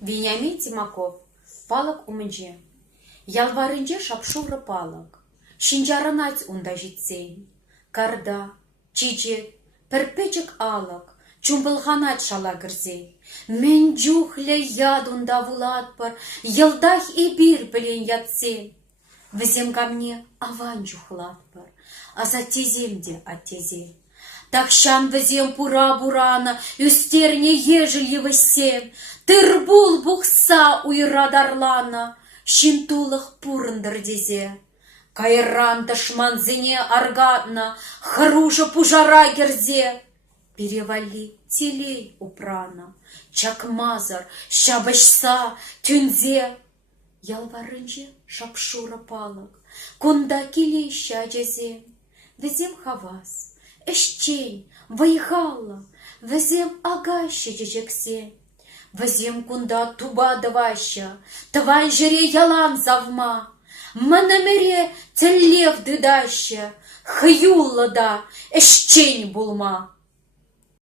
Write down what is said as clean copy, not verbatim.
Вениамин Тимаков, палык умынже. Ялварынже шапшуры палык. Шинжарынать унда житсен. Карда, чичек, перпечек алык, чумбылханат шала кірзе. Мен жухле яд унда вулатпар, йылдах и бир білен ятсен. Візем камне аван жухлатпар, а за теземде атезе. Такшан візем пура-бурана, үстерне ежілі вісем. Тырбул бұқса уйрадарлана, шинтулық пурындыр дезе. Кайран дышман зіне аргатна, хружа пужара герзе. Перевали телей упрана, чакмазар, шабышса, тюнзе. Ялварынже шапшура палык, кунда келейші ажезе. Візем хавас, эшчень, вайхала, візем агайшы жежексе. Візем кунда туба даваща, твай жире ялан завма. Манамере теллев дыдаща, хюлла да, эшчень булма.